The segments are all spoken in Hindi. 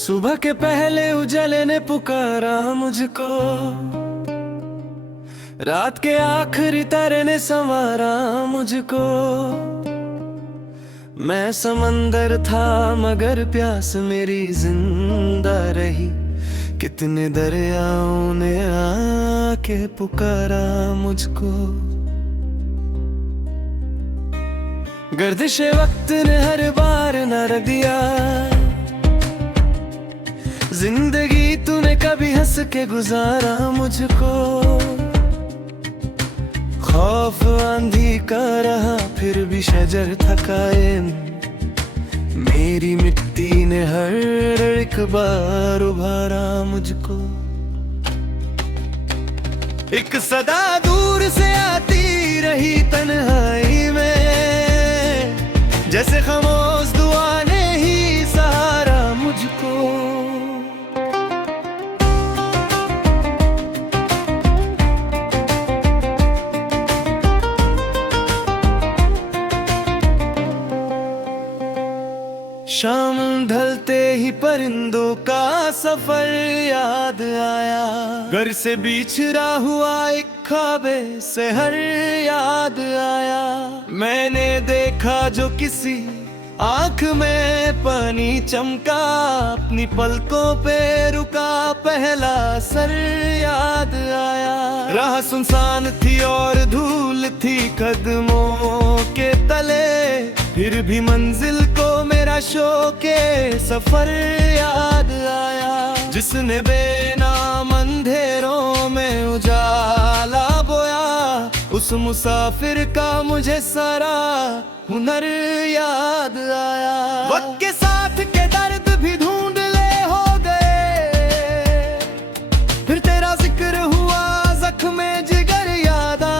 सुबह के पहले उजाले ने पुकारा मुझको, रात के आखिरी तारे ने संवारा मुझको। मैं समंदर था मगर प्यास मेरी जिंदा रही, कितने दरियाओं ने आके पुकारा मुझको। गर्दिशे वक्त ने हर बार न रख दिया, जिंदगी तूने कभी हंस के गुजारा मुझको। खौफ आंधी का रहा फिर भी शजर था कायम, मेरी मिट्टी ने हर एक बार उभारा मुझको। एक सदा दूर से आती रही तन्हाई में, जैसे खामोश दुआ ने ही सहारा मुझको। शाम ढलते ही परिंदों का सफर याद आया, घर से बिछड़ा हुआ एक ख्वाबे से हर याद आया। मैंने देखा जो किसी आंख में पानी चमका, अपनी पलकों पे रुका पहला सर याद आया। राह सुनसान थी और धूल थी कदमों के तले, फिर भी मंजिल को मेरा शौके सफर याद आया। जिसने बेनाम अंधेरों में उजाला बोया, उस मुसाफिर का मुझे सारा हुनर याद आया। वक्त के साथ के दर्द भी धुंधले हो गए, फिर तेरा जिक्र हुआ जख्मे जिगर याद आया।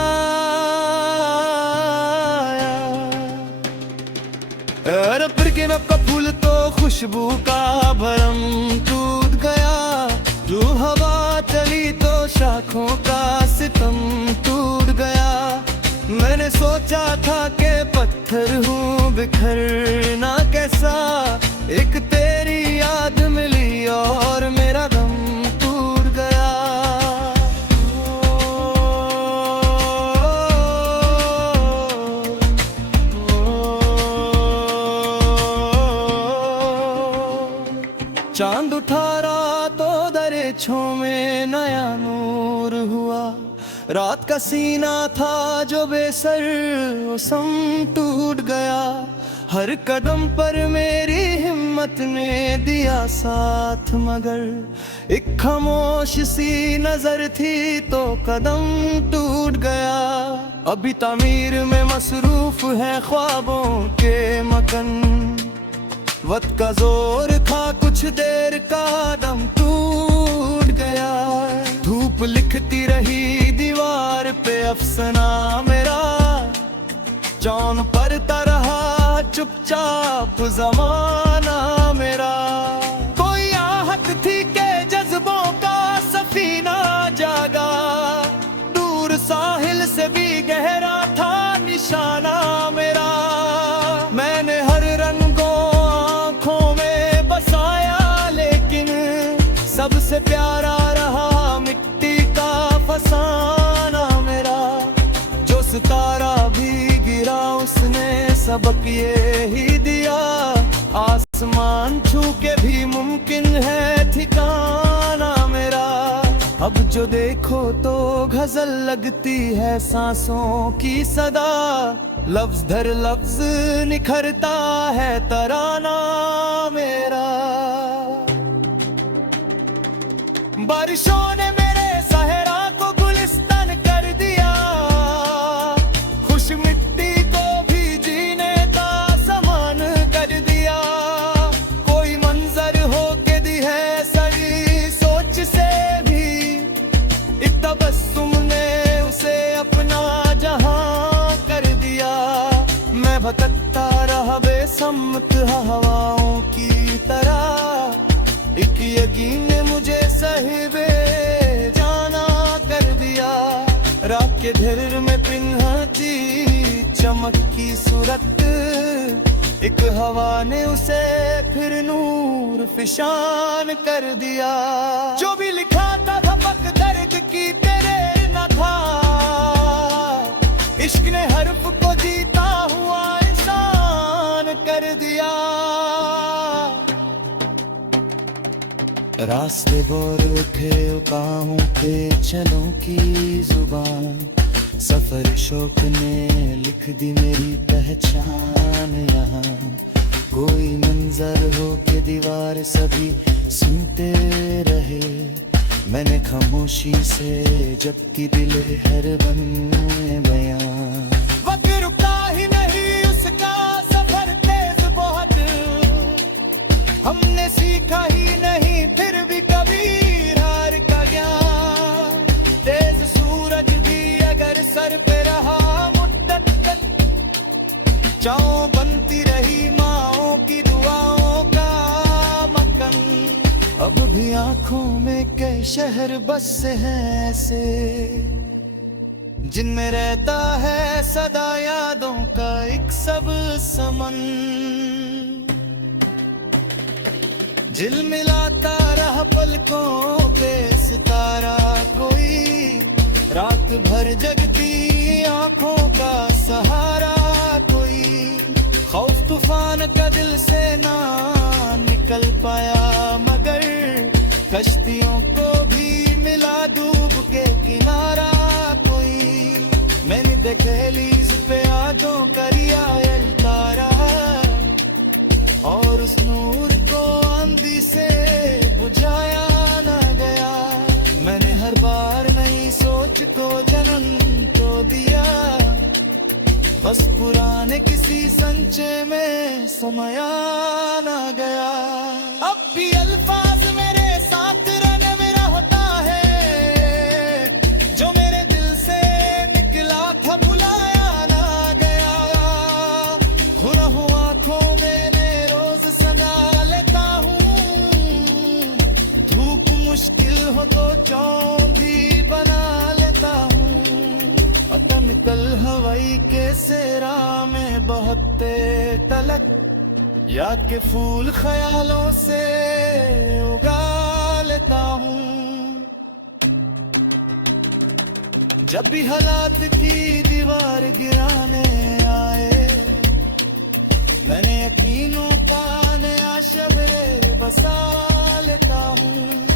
फिर के नब का फूल तो खुशबू का भरम टूट गया, जो हवा चली तो शाखों का सितम टूट गया। मैंने सोचा था कि पत्थर हूँ बिखरना कैसा, एक तेरी याद मिली और मेरा गम टूट गया। चांद उठा रातों दरिछों में नया नूर हुआ, रात का सीना था जो बेसर वो सम टूट गया। हर कदम पर मेरी हिम्मत ने दिया साथ, मगर एक खामोश सी नजर थी तो कदम टूट गया। अभी तामीर में मसरूफ है ख्वाबों के मकन, वक्त का जोर था कुछ देर का दम टूट गया। धूप लिखती रही दीवार पे अफसाना मेरा, जौन पढ़ता रहा चुपचाप जमाना मेरा। कोई आहट थी के जज्बों का सफीना जागा, दूर साहिल से भी गहरा था निशाना मेरा। मैंने हर रंगों आंखों में बसाया, लेकिन सबसे प्यारा रहा मिट्टी का फसाना मेरा। जो सितारा भी गिरा उसने सबक ये ही दिया, आसमान छू के भी मुमकिन है ठिकाना मेरा। अब जो देखो तो गजल लगती है सांसों की सदा, लफ्ज दर लफ्ज निखरता है तराना मेरा। बारिशों ने मेरे सहरा को गुलिस्तान कर दिया, खुश मिट्टी को भी जीने का समान कर दिया। कोई मंजर हो के दी है सही सोच से भी, एक तबस्सुम ने उसे अपना जहां कर दिया। मैं भटकता रहा बेसमत हवाओं की तरह, एक यकीन ने मुझे साहिबे जाना कर दिया। रात के ढेर में पिन्हाती चमक की सूरत एक हवा ने उसे फिर नूर फिशान कर दिया। जो भी लिखा था धपक दर्द की तेरे न था, इश्क ने हर्फ को जीता हुआ इंसान कर दिया। रास्ते बोल उठे काहों पे चलों की जुबान, सफर शौक ने लिख दी मेरी पहचान। यहाँ कोई मंजर हो के दीवार सभी सुनते रहे, मैंने खामोशी से जबकि दिल हर बन बयां। वक्त रुका ही नहीं उसका सफर तेज बहुत, हमने सीखा ही नहीं फिर भी कभी हार का ज्ञान। तेज सूरज भी अगर सर पे रहा मुद्दत तक, चाँव बनती रही माँओं की दुआओं का मकन। अब भी आंखों में कई शहर बसे हैं ऐसे, जिनमें रहता है सदा यादों का एक सब समन। झिलमिलाता रहा पलकों पे सितारा कोई, रात भर जगती आंखों का सहारा कोई। खौफ तूफान का दिल से ना निकल पाया, मगर कश्तियों को भी मिला डूब के किनारा कोई। मैंने दहलीज पे यादों का रिया तारा, और उस नूर को आंधी से बुझाया ना गया। मैंने हर बार नई सोच को जन्म तो दिया, बस पुराने किसी संचय में समाया ना गया। अब भी अल्फाज मेरे साथ रन मेरा होता है, जो मेरे दिल से निकला था भुलाया ना गया। खुला हुआ आँखों मैंने रोज सजा लेता हूँ, धूप मुश्किल हो तो छाँव भी बना लेता हूँ। पता निकल हवाई के सेरा में बहुत तलक, या के फूल ख्यालों से उगा लेता हूँ। जब भी हालात की दीवार गिराने आए, मैंने यकीनों का नया शबरे बसा लेता हूँ।